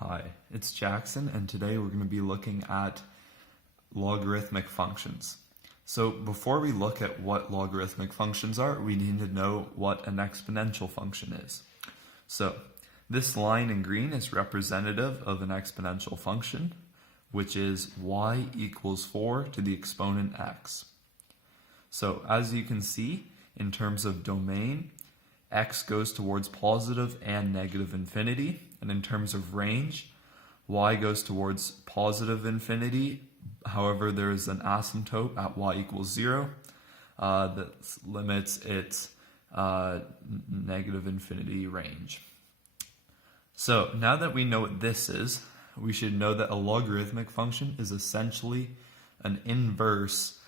Hi, it's Jackson, and today we're going to be looking at logarithmic functions. So before we look at what logarithmic functions are, we need to know what an exponential function is. So this line in green is representative of an exponential function, which is y equals 4 to the exponent x. So as you can see, in terms of domain, x goes towards positive and negative infinity, and in terms of range, y goes towards positive infinity. However, there is an asymptote at y equals 0 that limits its negative infinity range. So now that we know what this is, we should know that a logarithmic function is essentially an inverse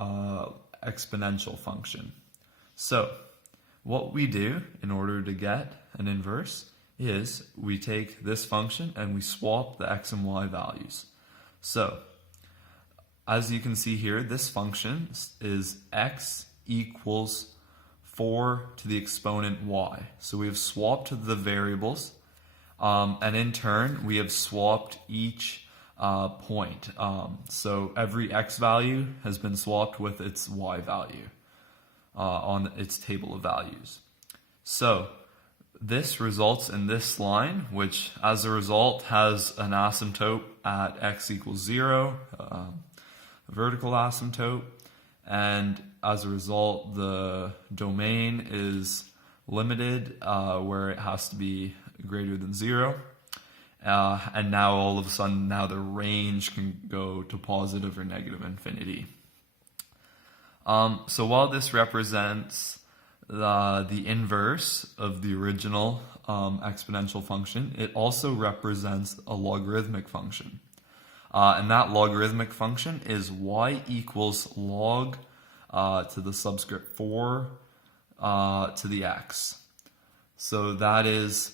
exponential function. So what we do in order to get an inverse is we take this function and we swap the x and y values. So as you can see here, this function is x equals 4 to the exponent y. So we have swapped the variables, and in turn we have swapped each point. So every x value has been swapped with its y value on its table of values. So this results in this line, which as a result has an asymptote at x equals 0, a vertical asymptote, and as a result the domain is limited where it has to be greater than 0. And now all of a sudden now the range can go to positive or negative infinity. So while this represents the inverse of the original exponential function, it also represents a logarithmic function. And that logarithmic function is y equals log to the subscript 4 to the x. So that is,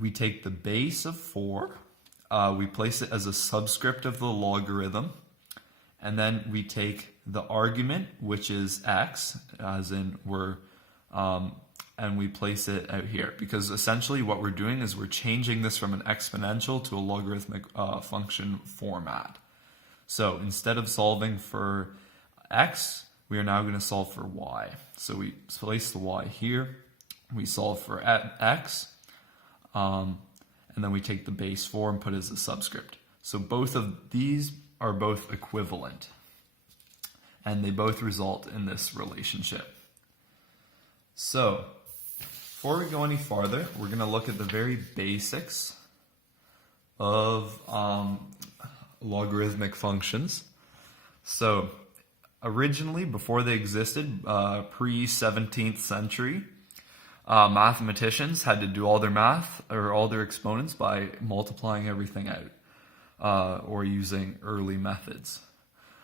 we take the base of 4, we place it as a subscript of the logarithm, and then we take the argument, which is x, as in and we place it out here, because essentially what we're doing is we're changing this from an exponential to a logarithmic function format. So instead of solving for x, we are now going to solve for y. So we place the y here, we solve for x, and then we take the base 4 and put it as a subscript. So both of these are both equivalent, and they both result in this relationship. So before we go any farther, we're going to look at the very basics of logarithmic functions. So originally, before they existed, pre-17th century, mathematicians had to do all their math or all their exponents by multiplying everything out or using early methods.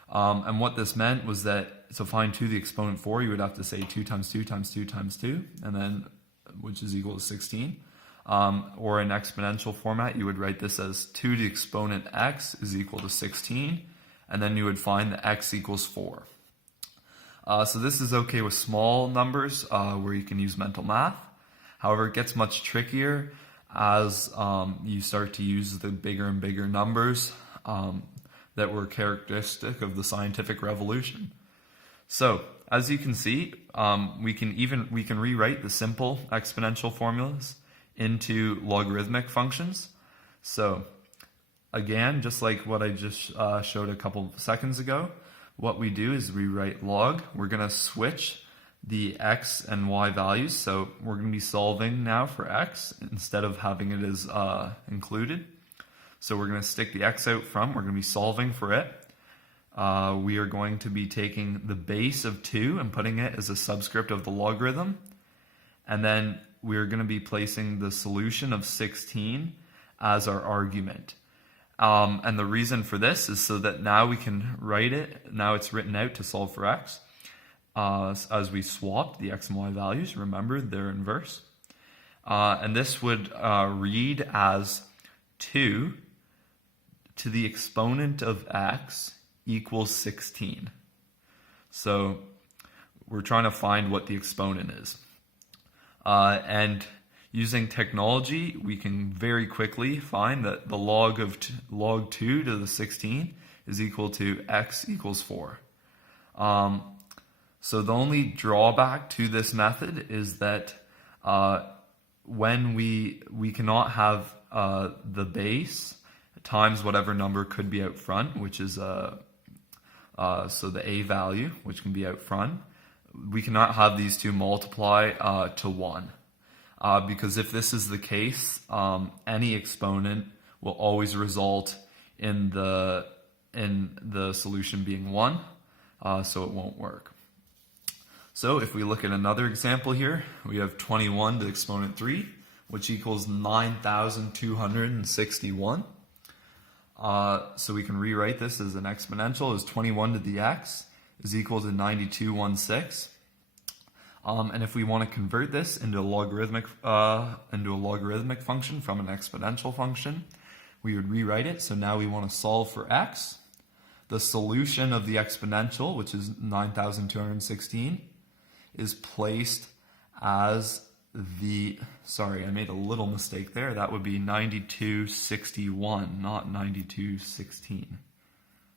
And what this meant was that to find 2 to the exponent 4, you would have to say 2 times 2 times 2 times 2, and then which is equal to 16. Or in exponential format, you would write this as 2 to the exponent x is equal to 16, and then you would find that x equals 4. So this is okay with small numbers where you can use mental math. However, it gets much trickier as you start to use the bigger and bigger numbers that were characteristic of the scientific revolution. So as you can see, we can rewrite the simple exponential formulas into logarithmic functions. So again, just like what I just showed a couple seconds ago, what we do is we write log. We're going to switch the x and y values. So we're going to be solving now for x instead of having it as included. So we're going to stick the x out front. We're going to be solving for it. We are going to be taking the base of 2 and putting it as a subscript of the logarithm. And then we're going to be placing the solution of 16 as our argument. And the reason for this is so that now we can write it. Now it's written out to solve for x. As we swapped the x and y values, remember they're inverse. And this would read as 2 to the exponent of x equals 16. So we're trying to find what the exponent is. And Using technology, we can very quickly find that the log of log 2 to the 16 is equal to x equals 4. So the only drawback to this method is that when we cannot have the base times whatever number could be out front, which is so the a value, which can be out front, we cannot have these two multiply to 1. Because if this is the case, any exponent will always result in the solution being 1, so it won't work. So if we look at another example here, we have 21 to the exponent 3, which equals 9,261. So we can rewrite this as an exponential as 21 to the x is equal to 9216. And if we want to convert this into a logarithmic function from an exponential function, we would rewrite it. So now we want to solve for x. The solution of the exponential, which is 9,216, is placed as the, sorry, I made a little mistake there. That would be 9261, not 9216.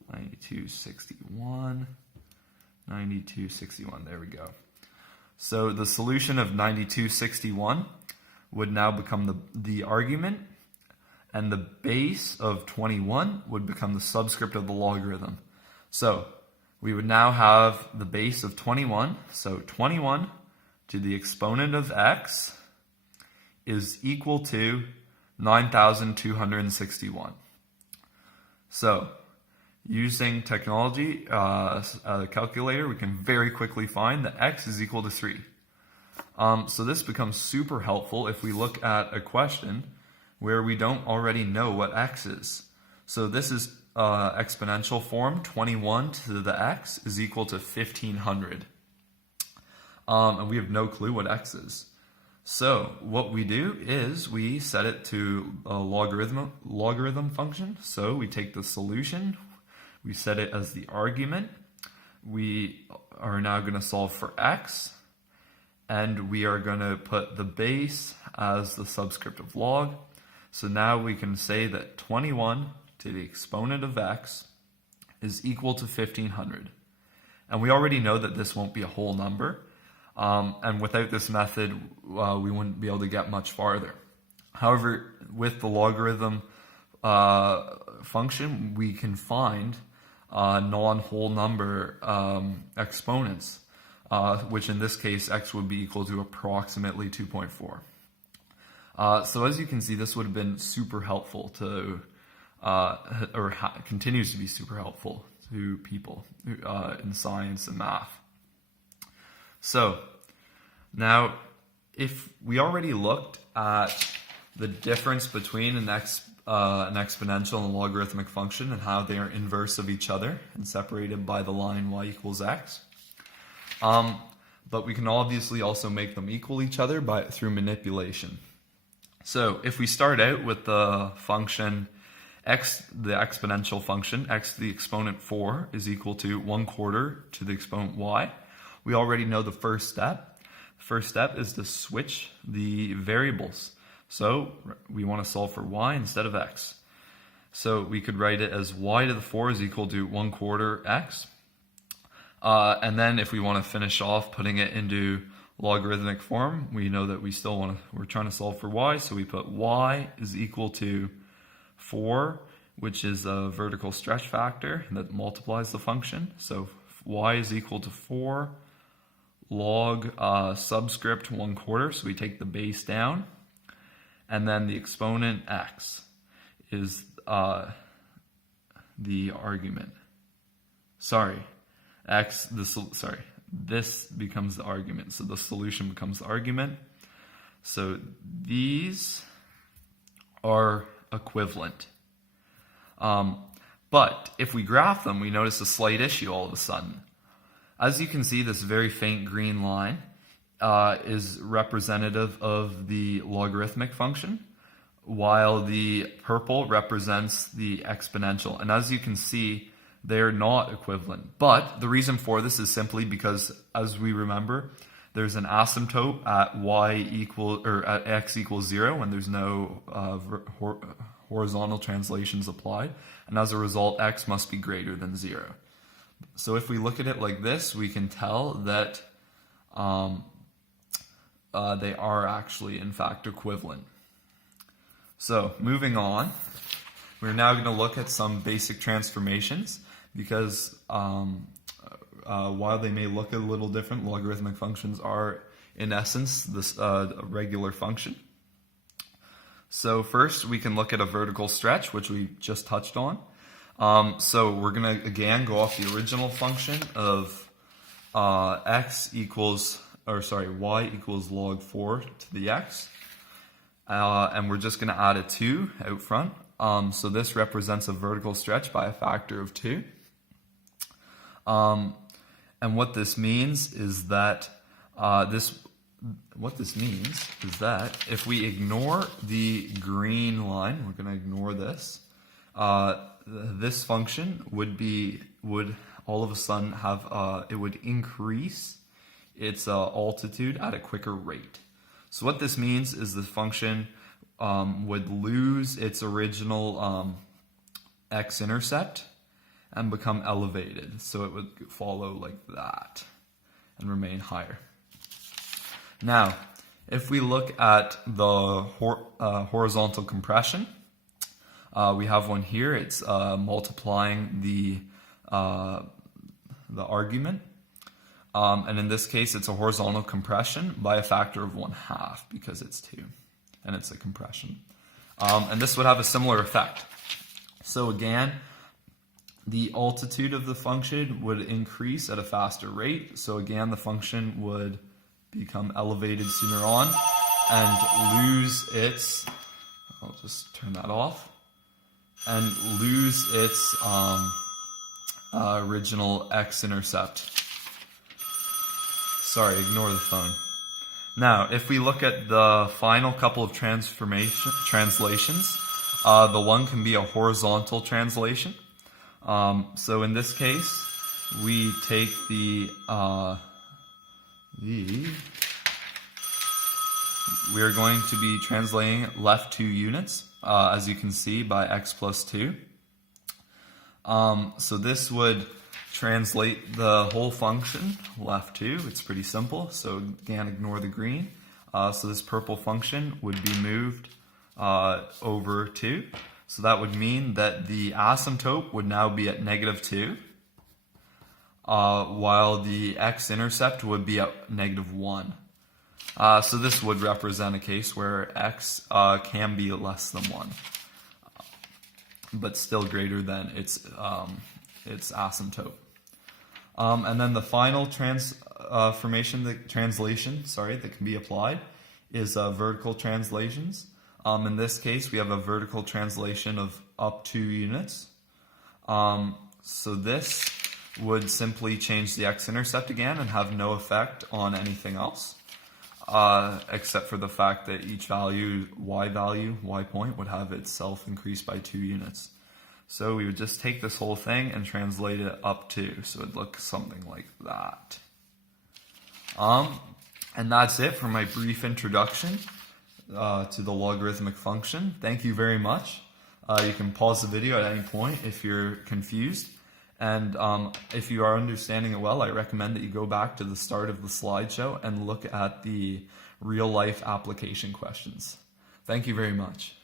9261, 9261, there we go. So the solution of 9261 would now become the argument, and the base of 21 would become the subscript of the logarithm. So we would now have the base of 21, so 21 to the exponent of x is equal to 9,261. So using technology, a calculator, we can very quickly find that x is equal to 3. So this becomes super helpful if we look at a question where we don't already know what x is. So this is exponential form, 21 to the x is equal to 1,500. And we have no clue what x is. So what we do is we set it to a logarithm function. So we take the solution, we set it as the argument. We are now going to solve for x, and we are going to put the base as the subscript of log. So now we can say that 21 to the exponent of x is equal to 1,500. And we already know that this won't be a whole number. And without this method, we wouldn't be able to get much farther. However, with the logarithm function, we can find non-whole number exponents, which in this case, x would be equal to approximately 2.4. So as you can see, this would have been super helpful to, continues to be super helpful to people in science and math. So now, if we already looked at the difference between an exponential and a logarithmic function and how they are inverse of each other and separated by the line y equals x, but we can obviously also make them equal each other through manipulation. So if we start out with the function x, the exponential function, x to the exponent 4 is equal to 1/4 to the exponent y. We already know the first step. The first step is to switch the variables. So we want to solve for y instead of x. So we could write it as y to the 4 is equal to 1/4 x. And then if we want to finish off putting it into logarithmic form, we know that we're trying to solve for y, so we put y is equal to 4, which is a vertical stretch factor that multiplies the function. So y is equal to 4 log subscript 1/4, so we take the base down, and then the exponent x is the argument. This becomes the argument, so the solution becomes the argument. So these are equivalent. But if we graph them, we notice a slight issue all of a sudden. As you can see, this very faint green line is representative of the logarithmic function, while the purple represents the exponential. And as you can see, they're not equivalent. But the reason for this is simply because, as we remember, there's an asymptote at at x equals 0 when there's no horizontal translations applied, and as a result x must be greater than 0. So if we look at it like this, we can tell that they are actually in fact equivalent. So moving on, we're now going to look at some basic transformations, because while they may look a little different, logarithmic functions are in essence this regular function. So first we can look at a vertical stretch, which we just touched on. So we're going to again go off the original function of y equals log 4 to the x. And we're just going to add a 2 out front. So this represents a vertical stretch by a factor of 2. And what this means is that if we ignore the green line, we're going to ignore this. This function would all of a sudden have it would increase its altitude at a quicker rate. So what this means is the function would lose its original x-intercept and become elevated. So it would follow like that and remain higher. Now, if we look at the horizontal compression, we have one here. It's multiplying the argument. And in this case, it's a horizontal compression by a factor of 1/2 because it's 2 and it's a compression. And this would have a similar effect. So again, the altitude of the function would increase at a faster rate. So again, the function would become elevated sooner on and lose its, I'll just turn that off, and lose its original x-intercept. Sorry, ignore the phone. Now, if we look at the final couple of translations, the one can be a horizontal translation. So in this case, we take we are going to be translating left 2 units, as you can see, by x plus 2. So this would translate the whole function left 2. It's pretty simple. So again, ignore the green. So this purple function would be moved over 2. So that would mean that the asymptote would now be at -2, while the x-intercept would be at -1. So this would represent a case where x can be less than 1, but still greater than its asymptote. And then the final translation that can be applied is vertical translations. In this case, we have a vertical translation of up 2 units. So this would simply change the x-intercept again and have no effect on anything else, except for the fact that each value, y point, would have itself increased by 2 units. So we would just take this whole thing and translate it up 2. So it'd look something like that. And that's it for my brief introduction to the logarithmic function. Thank you very much. You can pause the video at any point if you're confused. And if you are understanding it well, I recommend that you go back to the start of the slideshow and look at the real-life application questions. Thank you very much.